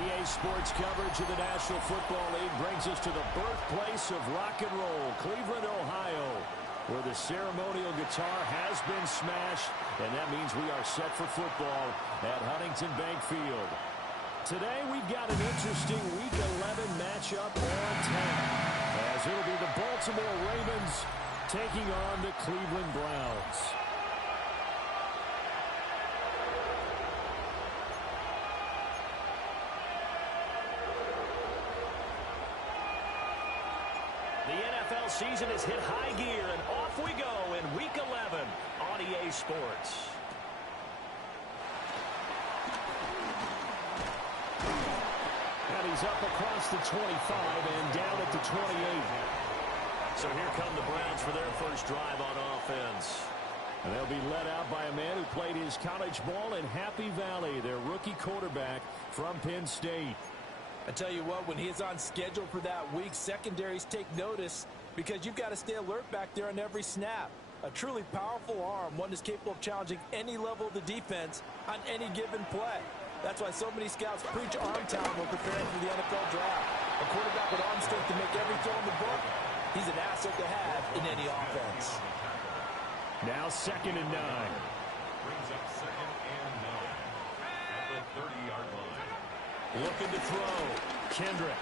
EA Sports coverage of the National Football League brings us to the birthplace of rock and roll, Cleveland, Ohio, where the ceremonial guitar has been smashed, and that means we are set for football at Huntington Bank Field. Today we've got an interesting Week 11 matchup on tap, as it'll be the Baltimore Ravens taking on the Cleveland Browns. The NFL season has hit high gear, and off we go in Week 11 on EA Sports. And he's up across the 25 and down at the 28. So here come the Browns for their first drive on offense. And they'll be led out by a man who played his college ball in Happy Valley, their rookie quarterback from Penn State. I tell you what, when he is on schedule for that week, secondaries take notice because you've got to stay alert back there on every snap. A truly powerful arm, one that's capable of challenging any level of the defense on any given play. That's why so many scouts preach arm talent when preparing for the NFL draft. A quarterback with arm strength to make every throw in the book, he's an asset to have in any offense. Now 2nd and 9. Brings up 2nd and 9 at the 30-yard line. Looking to throw. Kendrick.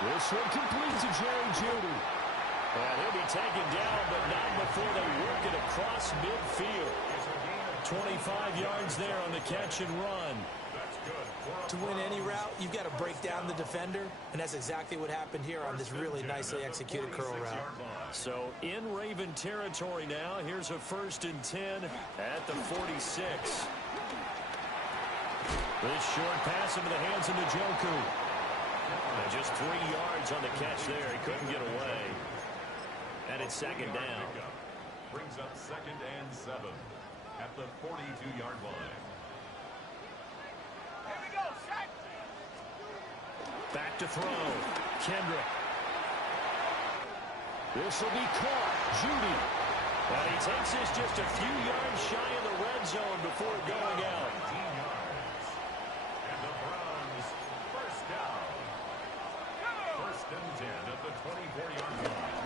This one complete to Jerry Jeudy. And he'll be taken down, but not before they work it across midfield. 25 yards there on the catch and run. To win any route, you've got to break down the defender, and that's exactly what happened here on this really nicely executed curl route. So in Raven territory now, here's a 1st and 10 at the 46. This short pass into the hands of Njoku. And just 3 yards on the catch there. He couldn't get away. And it's 2nd down. Brings up 2nd and 7 at the 42-yard line. Here we go, Shaq. Back to throw. Kendrick. This will be caught. Jeudy. And he takes this just a few yards shy of the red zone before going out. And the Browns, first down. 1st and 10 at the 24-yard line.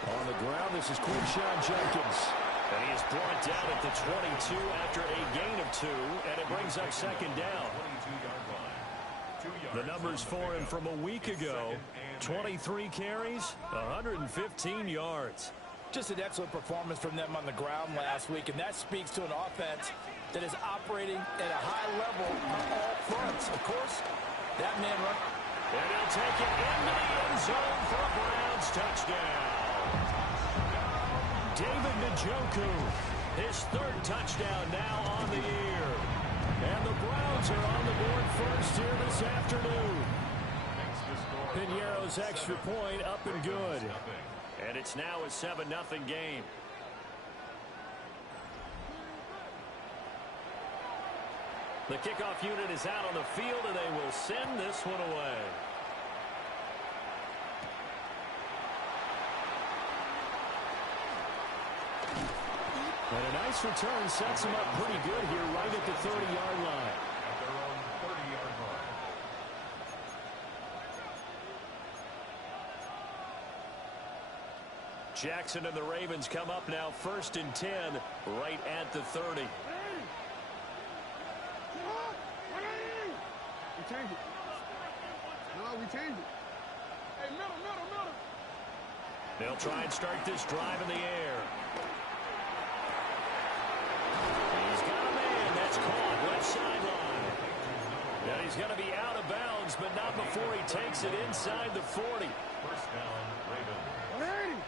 On the ground, this is Quinshon Judkins. And he is brought down at the 22 after a gain of 2, and it brings up 2nd down. 22-yard line. 2 yards. The numbers for him from a week ago, 23 carries, 115 yards. Just an excellent performance from them on the ground last week, and that speaks to an offense that is operating at a high level on all fronts. Of course, that man run. And he'll take it into the end zone for a Browns touchdown. David Njoku, his 3rd touchdown now on the year. And the Browns are on the board first here this afternoon. Piñeiro's extra point up and good. And it's now a 7-0 game. The kickoff unit is out on the field, and they will send this one away. And a nice return sets him up pretty good here right at the 30-yard line. At their own 30-yard line. Jackson and the Ravens come up now 1st and 10 right at the 30. We changed it. No, we changed it. Hey, middle. They'll try and start this drive in the air. He's got a man that's caught left sideline. Now he's going to be out of bounds, but not before he takes it inside the 40. First down, Ravens.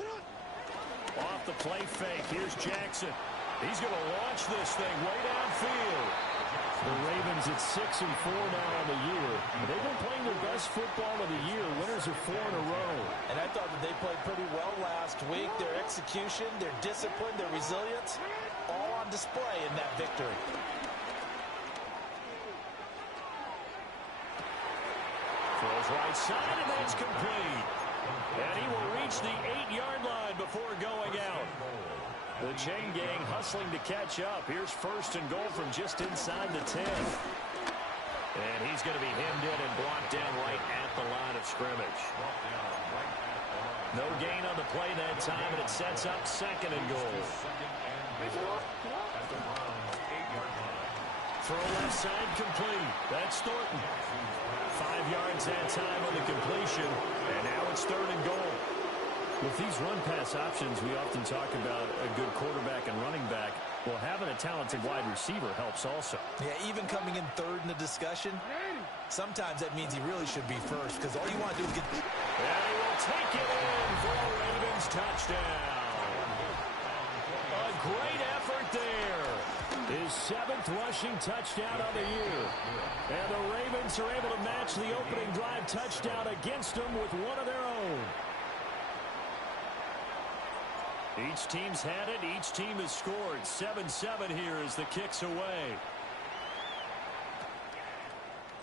Off the play fake, here's Jackson. He's going to launch this thing way downfield. The Ravens at 6-4 now on the year. They've been playing their best football of the year. Winners are 4 in a row. And I thought that they played pretty well last week. Their execution, their discipline, their resilience, all on display in that victory. Throws right side, and that's complete. And he will reach the 8-yard line before going out. The chain gang hustling to catch up. Here's first and goal from just inside the 10. And he's going to be hemmed in and brought down right at the line of scrimmage. No gain on the play that time, and it sets up second and goal. Throw left side complete. That's Thornton. 5 yards that time on the completion, and now it's third and goal. With these run-pass options, we often talk about a good quarterback and running back. Well, having a talented wide receiver helps also. Yeah, even coming in third in the discussion, sometimes that means he really should be first, because all you want to do is get... And he will take it in for a Ravens touchdown. A great effort there. His 7th rushing touchdown of the year. And the Ravens are able to match the opening drive touchdown against them with one of their own. Each team's had it. Each team has scored. 7-7 here as the kick's away.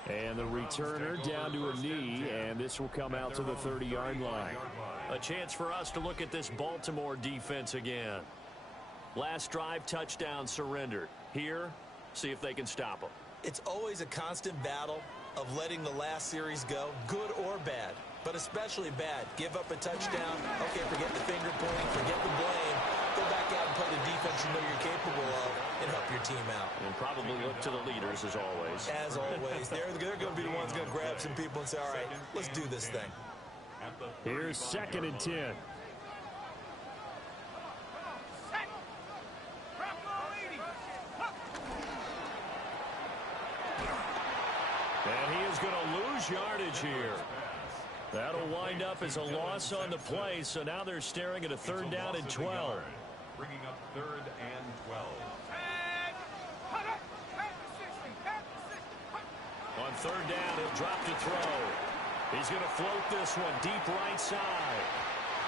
And the returner down to a knee, and this will come out to the 30-yard line. A chance for us to look at this Baltimore defense again. Last drive, touchdown surrendered. Here, see if they can stop them. It's always a constant battle of letting the last series go, good or bad, but especially bad. Give up a touchdown. Okay, forget the finger pointing, forget the blame. Go back out and play the defense you know you're capable of and help your team out. And probably look to the leaders as always. As always. They're going to be the ones going to grab some people and say, all right, let's do this thing. Here's 2nd and 10. And he is going to lose yardage here. That'll wind up as a loss on the play, so now they're staring at a 3rd down and 12. Bringing up 3rd and 12. On 3rd down, he'll drop to throw. He's going to float this one deep right side.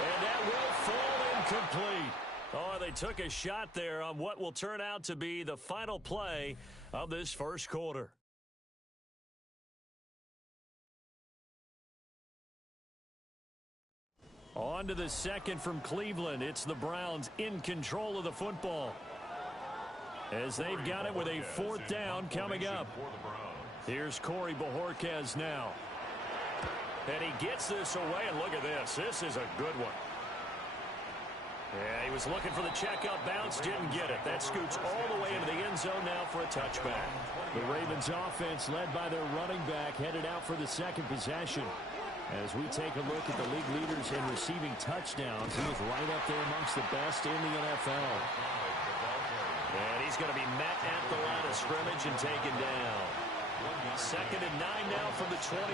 And that will fall incomplete. Oh, they took a shot there on what will turn out to be the final play of this first quarter. On to the second from Cleveland. It's the Browns in control of the football, as they've got it with a 4th down coming up. Here's Corey Bojorquez now. And he gets this away, and look at this. This is a good one. Yeah, he was looking for the checkup bounce, didn't get it. That scoots all the way into the end zone now for a touchback. The Ravens offense, led by their running back, headed out for the second possession. As we take a look at the league leaders in receiving touchdowns, he is right up there amongst the best in the NFL. And he's going to be met at the line of scrimmage and taken down. 2nd and 9 now from the 21.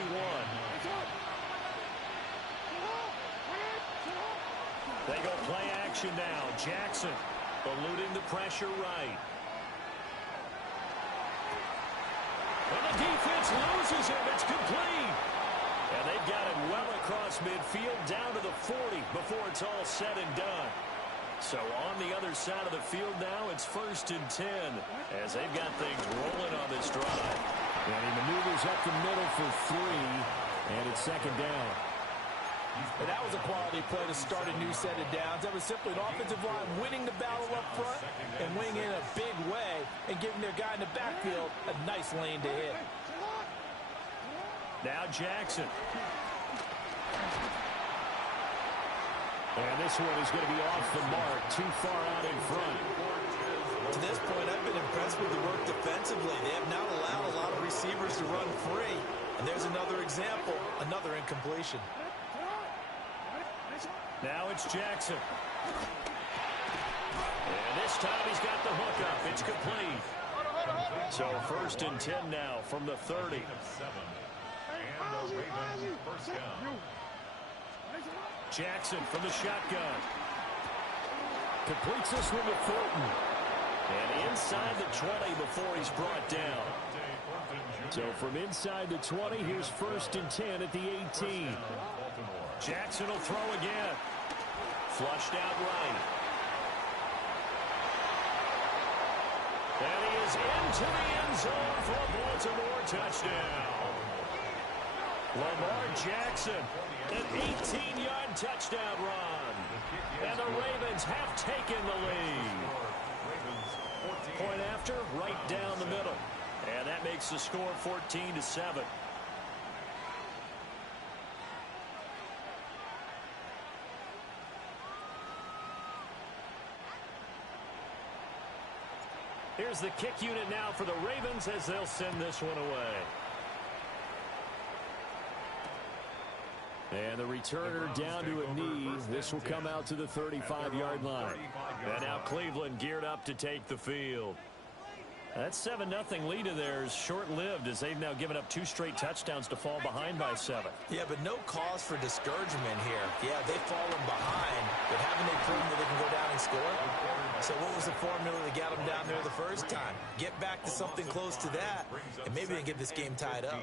They go play action now. Jackson eluding the pressure right. And the defense loses him. It's complete. And they've got it well across midfield down to the 40 before it's all said and done. So on the other side of the field now, it's 1st and 10 as they've got things rolling on this drive. And he maneuvers up the middle for 3, and it's 2nd down. And that was a quality play to start a new set of downs. That was simply an offensive line winning the battle up front and winning in a big way and giving their guy in the backfield a nice lane to hit. Now Jackson. And this one is going to be off the mark, too far out in front. To this point, I've been impressed with the work defensively. They have not allowed a lot of receivers to run free. And there's another example, another incompletion. Now it's Jackson. And this time he's got the hook up. It's complete. So 1st and 10 now from the 30. And the Ravens 1st down. Jackson from the shotgun. Completes this one to Thornton. And inside the 20 before he's brought down. So from inside the 20, here's 1st and 10 at the 18. Jackson will throw again. Flushed out right. And he is into the end zone for a Baltimore touchdown. Lamar Jackson, an 18-yard touchdown run. And the Ravens have taken the lead. Point after, right down the middle. And that makes the score 14-7. Here's the kick unit now for the Ravens as they'll send this one away. And the returner down to a knee. This will come out to the 35-yard line. And now Cleveland geared up to take the field. That 7-0 lead of theirs short-lived as they've now given up 2 straight touchdowns to fall behind by 7. Yeah, but no cause for discouragement here. Yeah, they've fallen behind, but haven't they proven that they can go down and score? So what was the formula that got them down there the first time? Get back to something close to that, and maybe they can get this game tied up.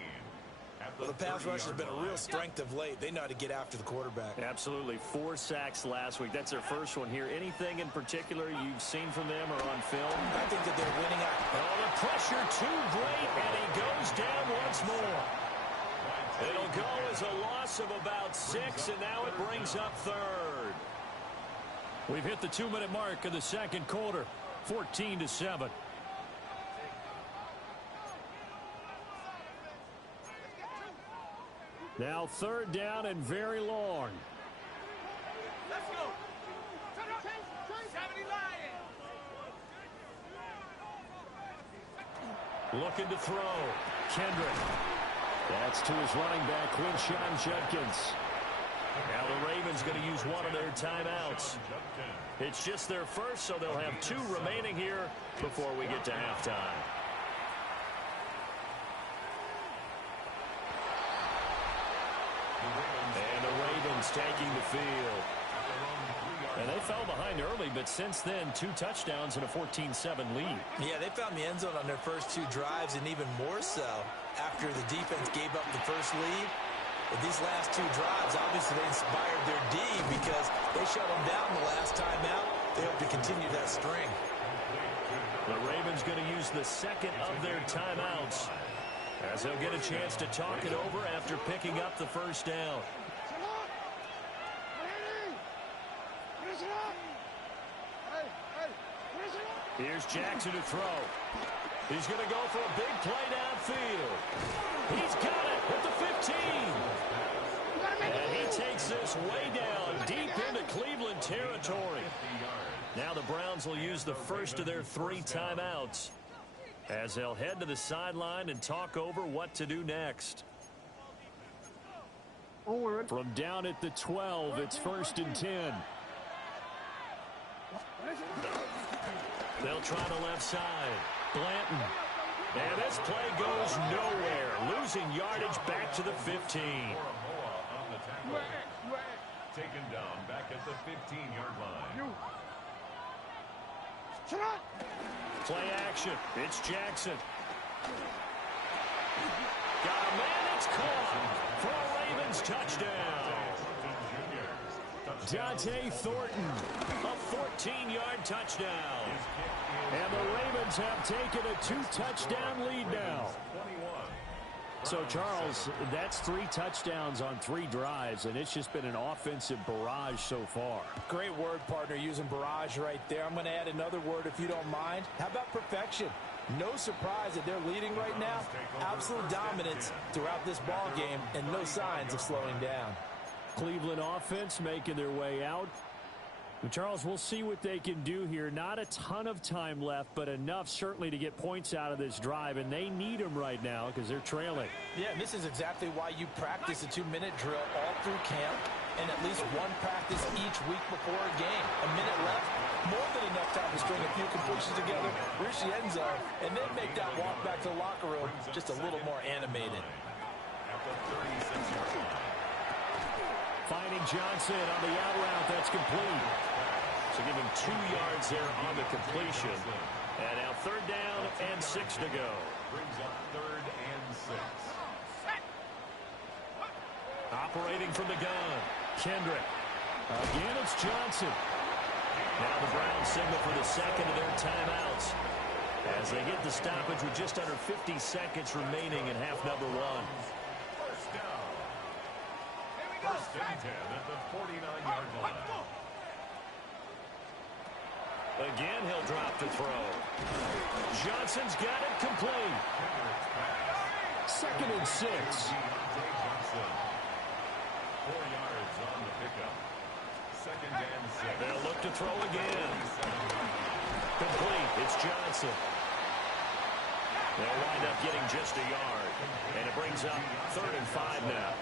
Well, the pass rush has been a real strength of late. They know how to get after the quarterback. Absolutely. 4 sacks last week. That's their first one here. Anything in particular you've seen from them or on film? I think that they're winning out. Oh, the pressure too great, and he goes down once more. It'll go as a loss of about 6, and now it brings up 3rd. We've hit the 2-minute mark of the second quarter. 14-7. Now 3rd down and very long. Let's go. Looking to throw. Kendrick. That's to his running back, Quinshon Judkins. Now the Ravens going to use one of their timeouts. It's just their first, so they'll have 2 remaining here before we get to halftime. And the Ravens taking the field. And they fell behind early, but since then, 2 touchdowns and a 14-7 lead. Yeah, they found the end zone on their first 2 drives, and even more so after the defense gave up the first lead. But these last 2 drives, obviously they inspired their D because they shut them down the last time out. They hope to continue that string. The Ravens going to use the second of their timeouts as they'll get a chance to talk it over after picking up the first down. Here's Jackson to throw. He's going to go for a big play downfield. He's got it at the 15. And he takes this way down deep into Cleveland territory. Now the Browns will use the first of their 3 timeouts as they'll head to the sideline and talk over what to do next. From down at the 12, it's 1st and 10. They'll try the left side. Blanton. And this play goes nowhere. Losing yardage back to the 15. Taken down back at the 15-yard line. Play action. It's Jackson. Got a man. It's caught for a Ravens touchdown. Dante Thornton, a 14-yard touchdown. And the Ravens have taken a 2-touchdown lead now. So, Charles, that's 3 touchdowns on 3 drives, and it's just been an offensive barrage so far. Great word, partner, using barrage right there. I'm going to add another word if you don't mind. How about perfection? No surprise that they're leading right now. Absolute dominance throughout this ball game and no signs of slowing down. Cleveland offense making their way out. And Charles, we'll see what they can do here. Not a ton of time left, but enough certainly to get points out of this drive, and they need them right now because they're trailing. Yeah, and this is exactly why you practice a 2-minute drill all through camp and at least 1 practice each week before a game. A minute left, more than enough time to string a few completions together, reach the end zone, and then make that walk back to the locker room just a little more animated. At the 36-yard line. Finding Johnson on the out route. That's complete. So give him 2 yards there on the completion. And now 3rd down and 6 to go. Brings up 3rd and 6. Operating from the gun. Kendrick. Again, it's Johnson. Now the Browns signal for the second of their timeouts as they get the stoppage with just under 50 seconds remaining in half number 1. First down. 1st and 10 at the 49-yard line. Again, he'll drop to throw. Johnson's got it complete. 2nd and 6. 4 yards on the pickup. 2nd and 6. They'll look to throw again. Complete. It's Johnson. They'll wind up getting just a yard. And it brings up 3rd and 5 now.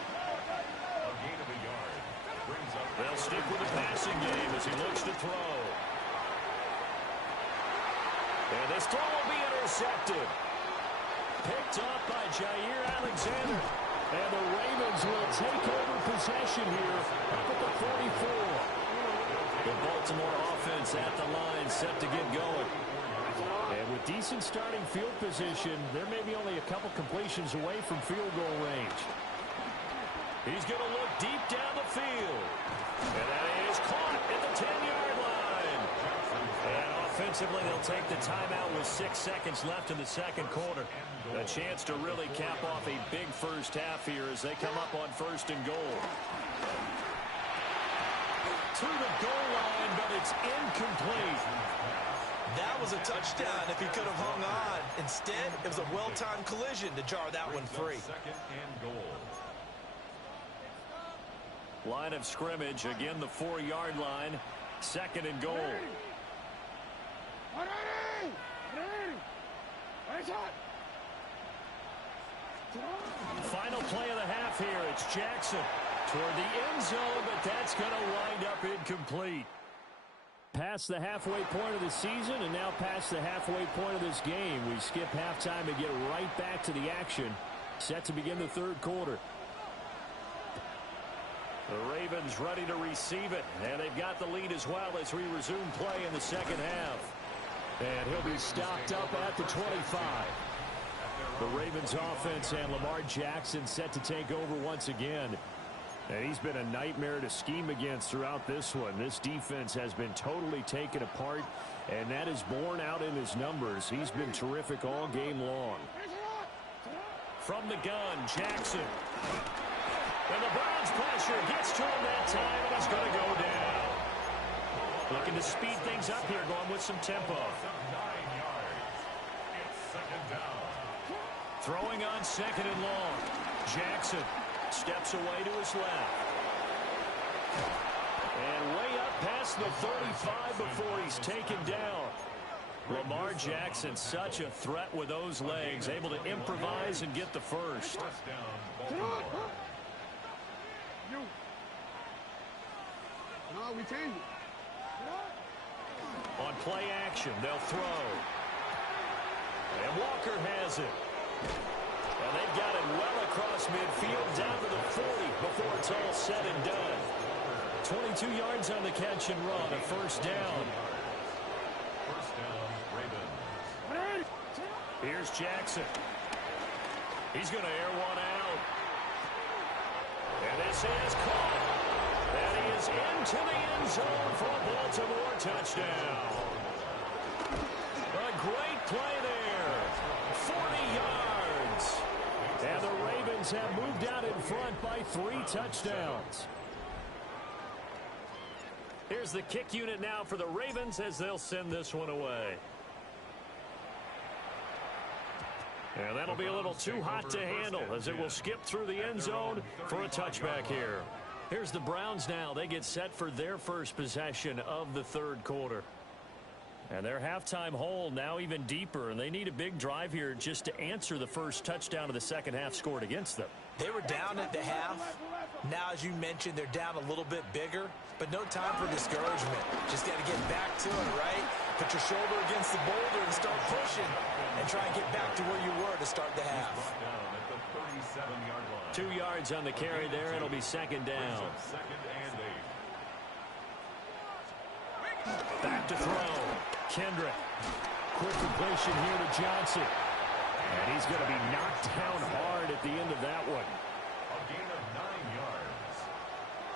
A gain of a yard. Brings up. They'll stick with the passing game as he looks to throw. And this throw will be intercepted. Picked up by Jair Alexander. And the Ravens will take over possession here up at the 44. The Baltimore offense at the line set to get going. And with decent starting field position, there may be only a couple completions away from field goal range. He's going to look deep down the field. And that is caught at the 10-yard line. And offensively, they'll take the timeout with 6 seconds left in the second quarter. A chance to really cap off a big first half here as they come up on 1st and goal. To the goal line, but it's incomplete. That was a touchdown if he could have hung on. Instead, it was a well-timed collision to jar that one free. 2nd and goal. Line of scrimmage, again the 4-yard line. 2nd and goal. Final play of the half here. It's Jackson toward the end zone, but that's going to wind up incomplete. Past the halfway point of the season and now past the halfway point of this game. We skip halftime and get right back to the action. Set to begin the 3rd quarter. The Ravens ready to receive it, and they've got the lead as well as we resume play in the second half. And he'll be stopped up at the 25. The Ravens offense and Lamar Jackson set to take over once again. And he's been a nightmare to scheme against throughout this one. This defense has been totally taken apart, and that is borne out in his numbers. He's been terrific all game long. From the gun, Jackson. And the Browns pressure gets to him that time, and it's going to go down. Looking to speed things up here, going with some tempo. 9 yards. It's 2nd down. Throwing on 2nd and long. Jackson steps away to his left. And way up past the 35 before he's taken down. Lamar Jackson, such a threat with those legs, able to improvise and get the first. 1st down, Baltimore. No, we changed it. On play action, they'll throw. And Walker has it. And they've got it well across midfield down to the 40 before it's all said and done. 22 yards on the catch and run, a 1st down. 1st down, Ravens. Here's Jackson. He's going to air one out. And this is caught. And he is into the end zone for a Baltimore touchdown. A great play there. 40 yards. And the Ravens have moved out in front by 3 touchdowns. Here's the kick unit now for the Ravens as they'll send this one away. And that'll be a little too hot to handle as it will skip through the end zone for a touchback here. Here's the Browns now. They get set for their first possession of the 3rd quarter. And their halftime hole now even deeper, and they need a big drive here just to answer the first touchdown of the second half scored against them. They were down at the half. Now, as you mentioned, they're down a little bit bigger, but no time for discouragement. Just got to get back to it, right? Put your shoulder against the boulder and start pushing and try and get back to where you were to start the half. Down at the 37-yard line. 2 yards on the carry there. It'll be second down. Second and 8. Back to throw. Kendrick. Quick completion here to Johnson. And he's going to be knocked down hard at the end of that one. A gain of 9 yards.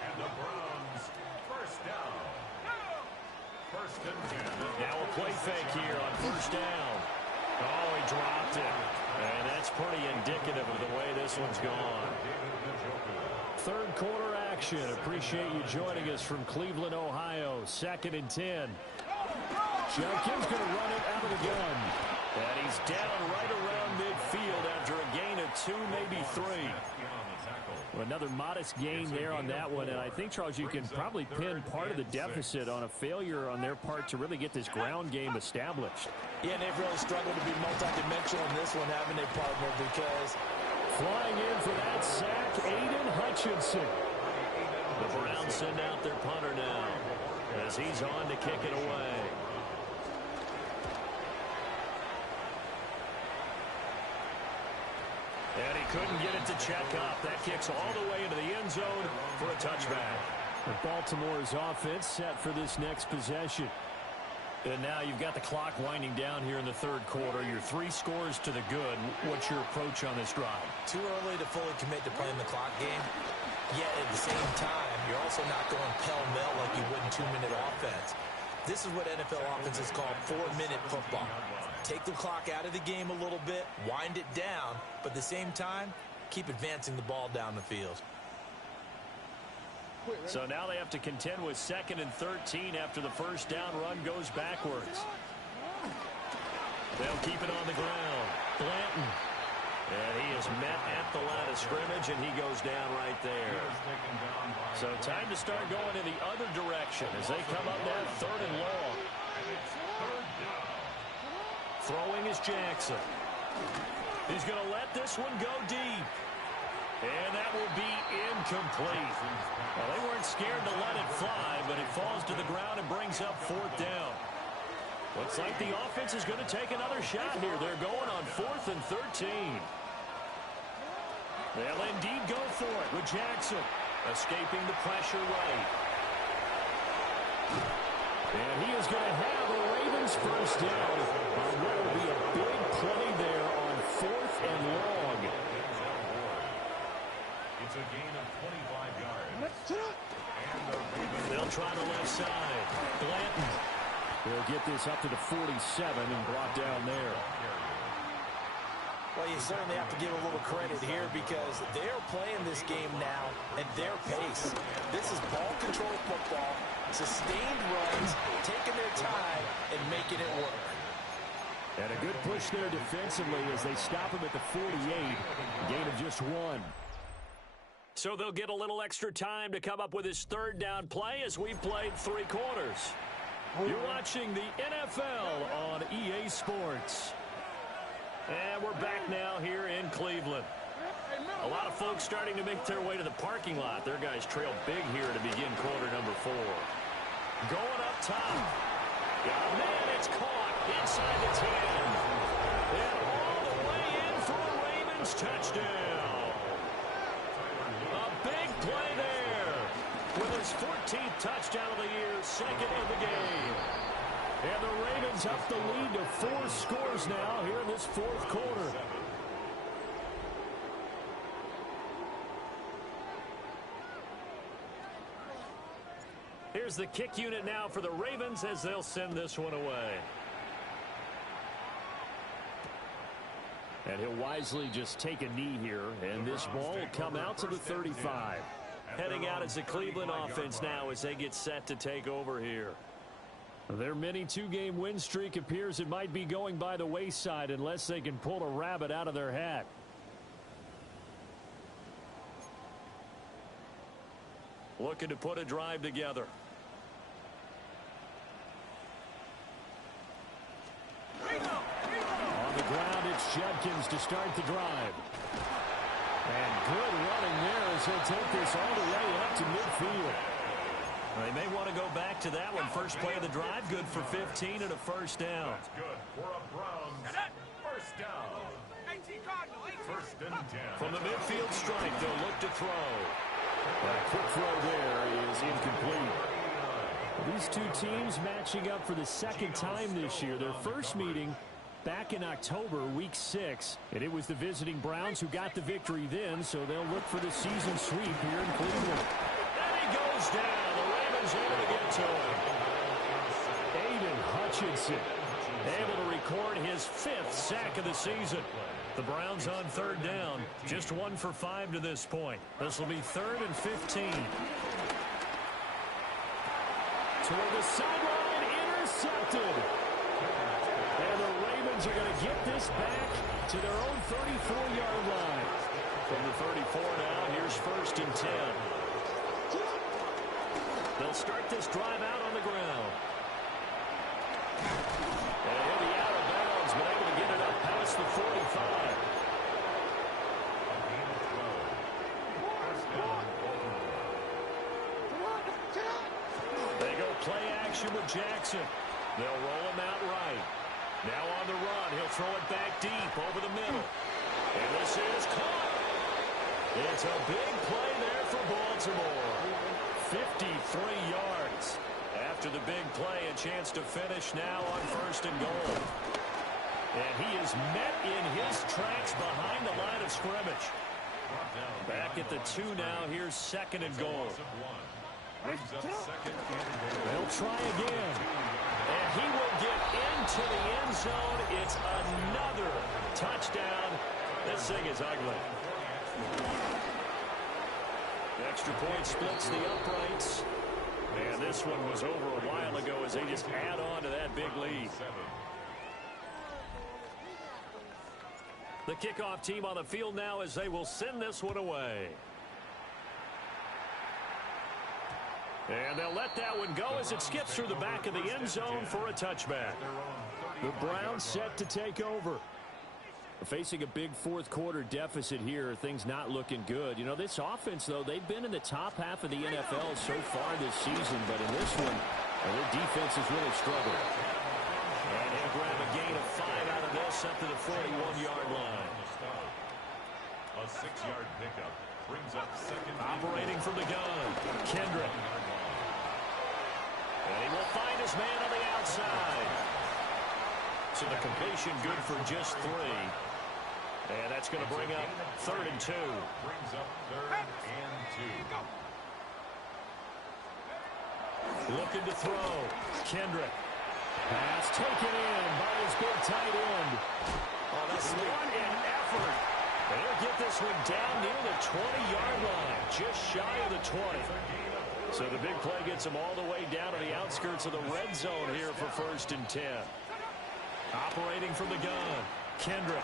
And the Browns, first down. First and 10. Now a play fake here on first down. Oh, he dropped it. And that's pretty indicative of the way this one's gone. Third quarter action. Appreciate you joining us from Cleveland, Ohio. Second and 10. Jenkins going to run it out of the gun. And he's down right around midfield after a gain of 2, maybe 3. Well, another modest gain there on that one. And I think, Charles, you can probably pin part of the deficit on a failure on their part to really get this ground game established. Yeah, and they've really struggled to be multidimensional in this one, haven't they, partner? Because flying in for that sack, Aiden Hutchinson. The Browns send out their punter now as he's on to kick it away. And he couldn't get it to check up. That kicks all the way into the end zone for a touchback. Baltimore's offense set for this next possession. And now you've got the clock winding down here in the third quarter. You're 3 scores to the good. What's your approach on this drive? Too early to fully commit to playing the clock game. Yet at the same time, you're also not going pell-mell like you would in 2-minute offense. This is what NFL offenses call 4-minute football. Take the clock out of the game a little bit, wind it down, but at the same time, keep advancing the ball down the field. So now they have to contend with 2nd and 13 after the first down run goes backwards. They'll keep it on the ground. Blanton. And he is met at the line of scrimmage, and he goes down right there. So time to start going in the other direction as they come up now 3rd and long. Throwing is Jackson. He's going to let this one go deep. And that will be incomplete. Well, they weren't scared to let it fly, but it falls to the ground and brings up 4th down. Looks like the offense is going to take another shot here. They're going on 4th and 13. They'll indeed go for it with Jackson. Escaping the pressure right. And he is going to have a Ravens first down. What will be a big play there on 4th and long. It's a gain of 25 yards. They'll try the left side. Blanton. They'll get this up to the 47 and brought down there. Well, you certainly have to give a little credit here because they're playing this game now at their pace. This is ball control football, sustained runs, taking their time, and making it work. And a good push there defensively as they stop him at the 48. Gain of just 1. So they'll get a little extra time to come up with his 3rd down play as we played 3 quarters. You're watching the NFL on EA Sports. And we're back now here in Cleveland. A lot of folks starting to make their way to the parking lot. Their guys trail big here to begin quarter number 4. Going up top. Oh, man, it's caught inside the 10. And all the way in for a Ravens touchdown. A big play there. With his 14th touchdown of the year, 2nd of the game. And the Ravens up the lead to 4 scores now here in this 4th quarter. Here's the kick unit now for the Ravens as they'll send this one away. And he'll wisely just take a knee here, and this ball will come out to the 35. Heading out as the Cleveland offense now as they get set to take over here. Their mini 2-game win streak appears it might be going by the wayside unless they can pull a rabbit out of their hat. Looking to put a drive together. On the ground, it's Judkins to start the drive. And good running there as he'll take this all the way up to midfield. They may want to go back to that one. First play of the drive, good for 15 and a first down. That's good for a Browns first down. First and 10. From the midfield strike, they'll look to throw. That quick throw there is incomplete. These two teams matching up for the second time this year. Their first meeting back in October, week 6. And it was the visiting Browns who got the victory then, so they'll look for the season sweep here in Cleveland. And he goes down. The Ravens able to get to him. Aiden Hutchinson able to record his 5th sack of the season. The Browns on third down, just 1 for 5 to this point. This will be 3rd and 15. Toward the sideline, intercepted. And the Ravens are going to get this back to their own 34-yard line. From the 34 now, here's 1st and 10. They'll start this drive out on the ground. And he'll be out of bounds, but able to get it up past the 45. They go play action with Jackson. They'll roll him out right. Now on the run, he'll throw it back deep over the middle. And this is caught. It's a big play there for Baltimore. 53 yards. After the big play, a chance to finish now on 1st and goal. And he is met in his tracks behind the line of scrimmage. Back at the 2 now. Here's 2nd and goal. They'll try again. And he will get into the end zone. It's another touchdown. This thing is ugly. The extra point splits the uprights. And this one was over a while ago as they just add on to that big lead. The kickoff team on the field now as they will send this one away. And they'll let that one go as it skips through the back of the end zone for a touchback. The Browns set to take over. Facing a big fourth quarter deficit here, things not looking good. You know, this offense, though, they've been in the top half of the NFL so far this season, but in this one, their defense has really struggled. And he'll grab a gain of 5 out of this up to the 41-yard line. A 6-yard pickup brings up 2nd. Operating from the gun, Kendrick. And he will find his man on the outside. So the completion good for just 3. And that's going to bring up 3rd and 2. Brings up 3rd and 2. Looking to throw. Kendrick. Pass taken in by his big tight end. Oh, that's what an effort. And he'll get this one down near the 20-yard line. Just shy of the 20. So the big play gets him all the way down to the outskirts of the red zone here for 1st and 10. Operating from the gun. Kendrick.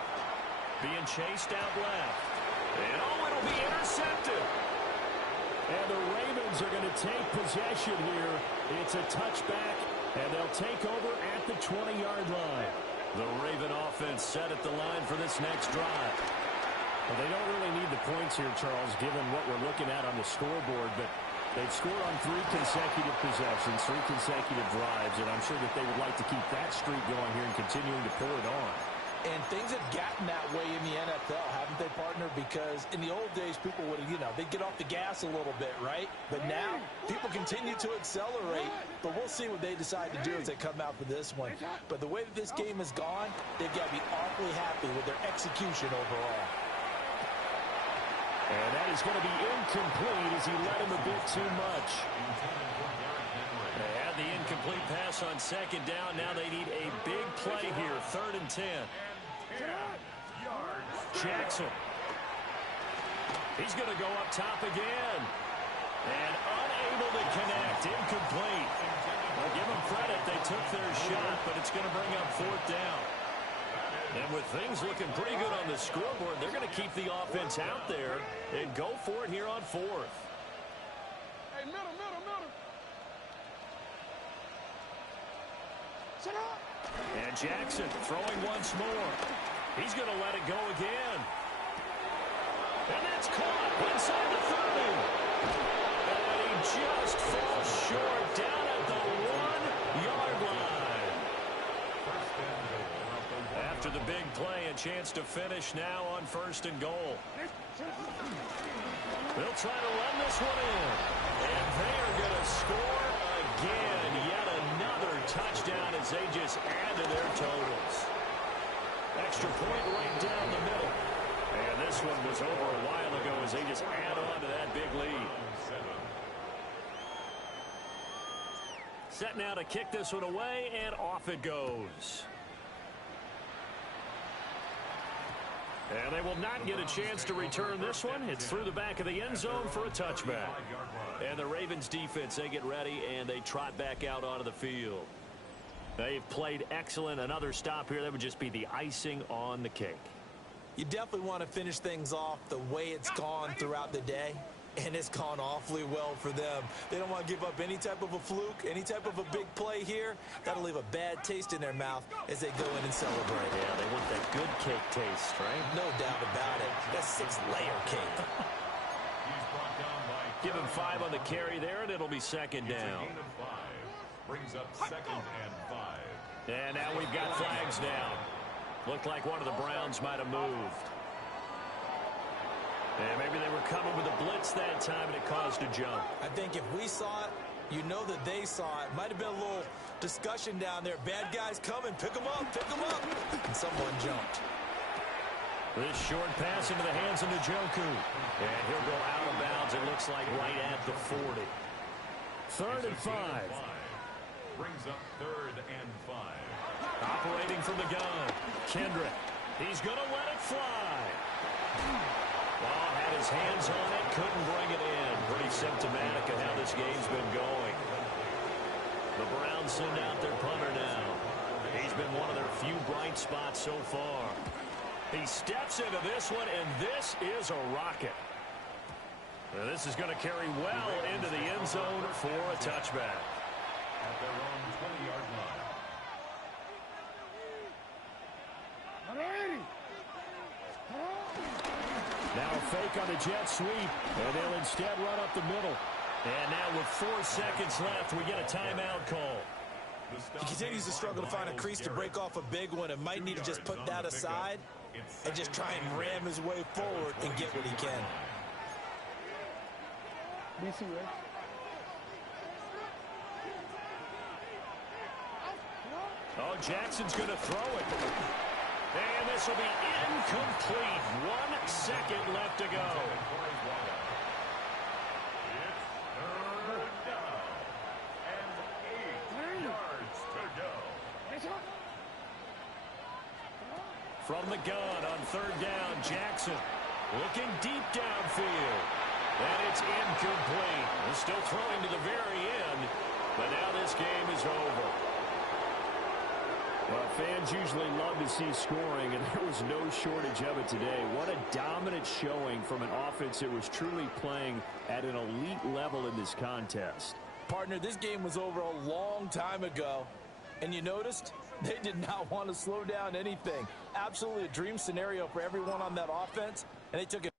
Being chased out left. And oh, it'll be intercepted. And the Ravens are going to take possession here. It's a touchback, and they'll take over at the 20-yard line. The Raven offense set at the line for this next drive. Well, they don't really need the points here, Charles, given what we're looking at on the scoreboard, but they've scored on 3 consecutive possessions, 3 consecutive drives, and I'm sure that they would like to keep that streak going here and continuing to pour it on. And things have gotten that way in the NFL, haven't they, partner? Because in the old days, people would, they'd get off the gas a little bit, right? But now, people continue to accelerate. But we'll see what they decide to do as they come out for this one. But the way that this game has gone, they've got to be awfully happy with their execution overall. And that is going to be incomplete as he let him a bit too much. They had the incomplete pass on 2nd down. Now they need a big play here, 3rd and 10. Jackson. He's going to go up top again. And unable to connect. Incomplete. Well, give them credit. They took their shot, but it's going to bring up 4th down. And with things looking pretty good on the scoreboard, they're going to keep the offense out there and go for it here on 4th. Hey, middle. Shut up. And Jackson throwing once more. He's going to let it go again. And that's caught inside the 30. And he just falls short down at the 1-yard line. After the big play, a chance to finish now on 1st and goal. They'll try to run this one in. And they are going to score again. Yet another touchdown as they just add to their totals. Extra point right down the middle. And this one was over a while ago as they just add on to that big lead. Set now to kick this one away, and off it goes. And they will not get a chance to return this one. It's through the back of the end zone for a touchback. And the Ravens defense, they get ready, and they trot back out onto the field. They've played excellent. Another stop here, that would just be the icing on the cake. You definitely want to finish things off the way it's gone throughout the day. And it's gone awfully well for them. They don't want to give up any type of a fluke, any type of a big play here. That'll leave a bad taste in their mouth as they go in and celebrate. Yeah, they want that good cake taste, right? No doubt about it. That's 6-layer cake. Give him 5 on the carry there, and it'll be 2nd down. Brings up 2nd and 5. And now we've got flags down. Looked like one of the Browns might have moved. And maybe they were coming with a blitz that time, and it caused a jump. I think if we saw it, you know that they saw it. Might have been a little discussion down there. Bad guys coming. Pick them up. Pick them up. And someone jumped. This short pass into the hands of Njoku. And he'll go out of bounds, it looks like, right at the 40. 3rd and 5. Brings up 3rd and 5. Operating from the gun. Kendrick. He's going to let it fly. Oh, had his hands on it, couldn't bring it in. Pretty symptomatic of how this game's been going. The Browns send out their punter now. He's been one of their few bright spots so far. He steps into this one, and this is a rocket. Now, this is going to carry well into the end zone for a touchback. At their own 20-yard line. Now a fake on the jet sweep, and they'll instead run up the middle. And now with 4 seconds left, we get a timeout call. He continues to struggle to find a crease to break off a big one, and might need to just put that aside and just try and ram his way forward and get what he can. Oh, Jackson's going to throw it. And this will be incomplete. 1 second left to go. From the gun on 3rd down, Jackson looking deep downfield. And it's incomplete. They're still throwing to the very end, but now this game is over. Well, fans usually love to see scoring, and there was no shortage of it today. What a dominant showing from an offense that was truly playing at an elite level in this contest. Partner, this game was over a long time ago, and you noticed they did not want to slow down anything. Absolutely a dream scenario for everyone on that offense, and they took it.